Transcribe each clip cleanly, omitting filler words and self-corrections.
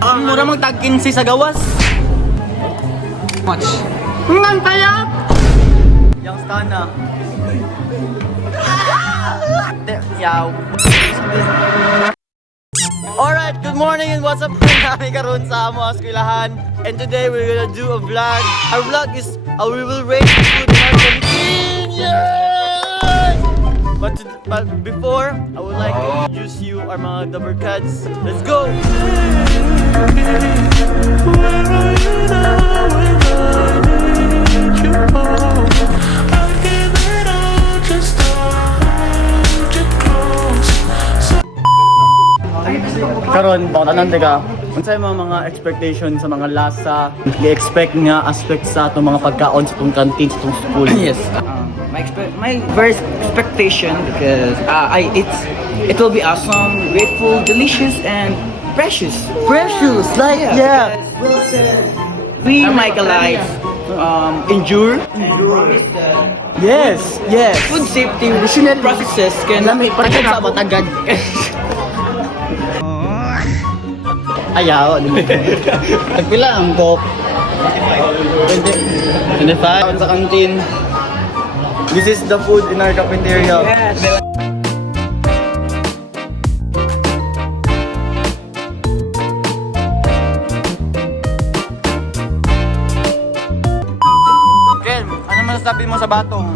Ang mura mong tag 15 sa gawas. Much. Nang kaya? Yang stana. Yaw. Alright, good morning and what's up? Kami karon sa amo eskwelahan. And today we're gonna do a vlog. Our vlog is we will rate the food in our canteen. Yes! But before, I would like to introduce you our mga Dabber Cats. Let's go! Where are you now when I need you home? I give it all just to hold you close. Karon, baka teka. Unsay mga expectation sa mga lasa? I-expect nga aspect sa itong mga pagkaon sa itong canteen sa itong school. Yes. My first expectation because it will be awesome, grateful, delicious, and precious. Precious, like yeah. Well said. We Michaelites endure. Yes, yes. Food safety processes can Tagad sa batagad. Ayaw, nagpila ang coke. 25 sa canteen. This is the food in our cafeteria. Yes. Ken, ano masasabi mo sa batong?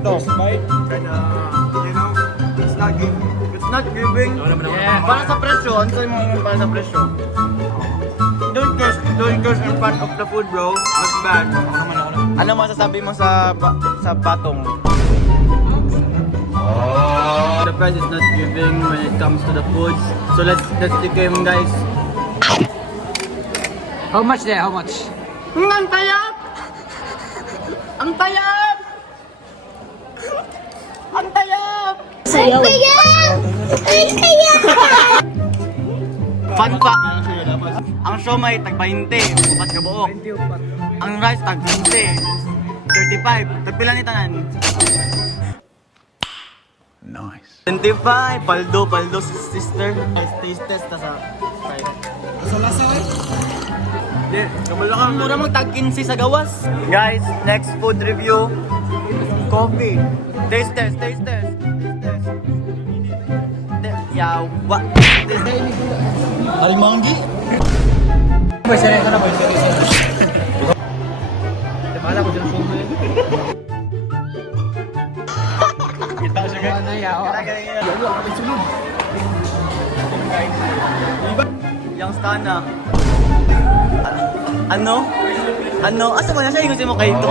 Ito. It's not giving. Yeah. Para sa presyo, ano sa'yo mo para sa presyo? Don't curse in front of the food, bro. That's bad. Ano masasabi mo sa batong? The price is not giving when it comes to the foods. So let's take him, guys. How much there? How much? Ang tayap! Ang tayap! Ang tayap! Sayaw. Ay, kaya! Fun fact, ang siomay tag-20, upat ka buok. Ang rice tag-20, 35. Tagpila ni tanan? Nice. 25, paldo sister. Taste test ta sa private. So lasa eh? Di, ang mura mong tag 15 sa gawas. Guys, next food review. Coffee. Taste test. Yaw, what? Alimanggi? Boy, seryoso na boy, seryoso. Wala ko dyan phone mo yun. Kita siya guys. Ano yaw? Yang stana. Ano? Asa mo na siya? Ingusin mo kay ito.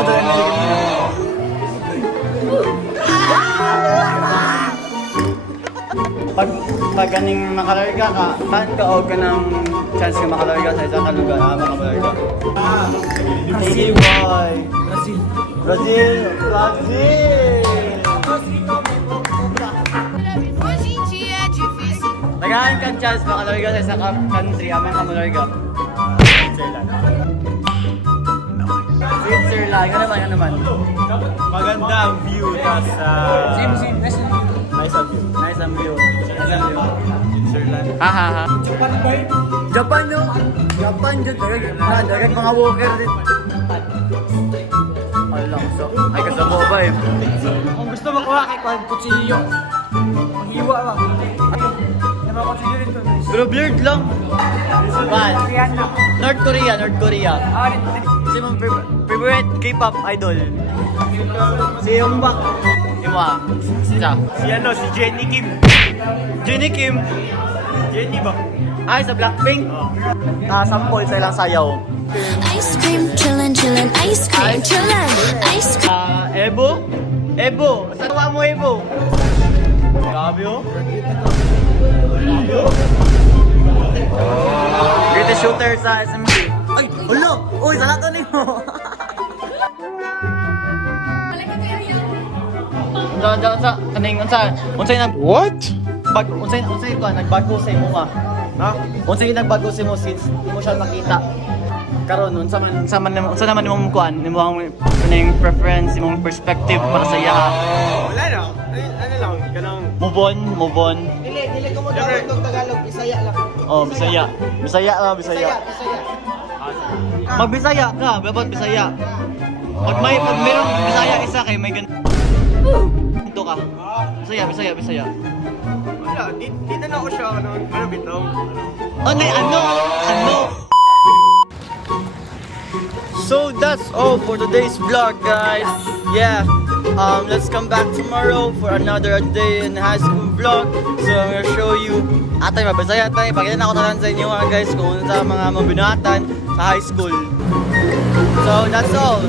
Pag ganing makalarga ka, saan ka o ka ng chance ka makalarga sa isang lugar? Makalarga. Sige boy! Brazil! Hoje em dia é difícil. Nagahan kang chance makalarga sa isang country, amang makalarga. Switzerland. Ano naman? Maganda ang view, tas Same. nice ang view. Nice ang view. Switzerland. Ha. Japan no? Japan dyan. Dagat mga walker din. Alam, so. Ay, kasama ba eh. Kung gusto makuha kay Kwan Kutsilyo, maghiwa ba? May mga kutsilyo rin to. Pero blurred lang. Man, Korean na. North Korea. Si mong favorite K-pop idol. Si Yoongbak. Yung mga. Siya. Si Jennie Kim. Jennie Kim. Jennie ba? Ay, sa Blackpink. Sample sa ilang sayaw. Ice cream, chillin', ice cream, chillin', ice cream. Ebo. Saan tawa mo, Ebo? Grabe oh. Greatest shooter sa SMG. Ay, hala! Uy, salato nimo. Sa kaning unsay nag What? unsay ko nagbago sa imo ka. Ha? Unsay nagbago sa imo since di mo siya makita. Karon unsa naman imong kuan, imong preference, imong perspective para sa iya. Wala na. Ano lang, kanang Move on. Dili ko mo daw itong Tagalog, Bisaya lang. Oh, Bisaya. Bisaya ka, Bisaya. Magbisaya ka, dapat Bisaya. Pag merong Bisaya isa kay may ganito ka. Bisaya, Bisaya. Wala, di na ako siya, ano bitaw? Ano? So that's all for today's vlog, guys. Yeah, let's come back tomorrow for another day in high school vlog. So I'm gonna show you. Atay, mabasaya tayo. Pakita na ako talan sa inyo guys kung ano sa mga mabinatan sa high school. So that's all.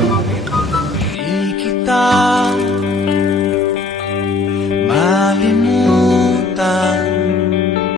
Di kita malimutan.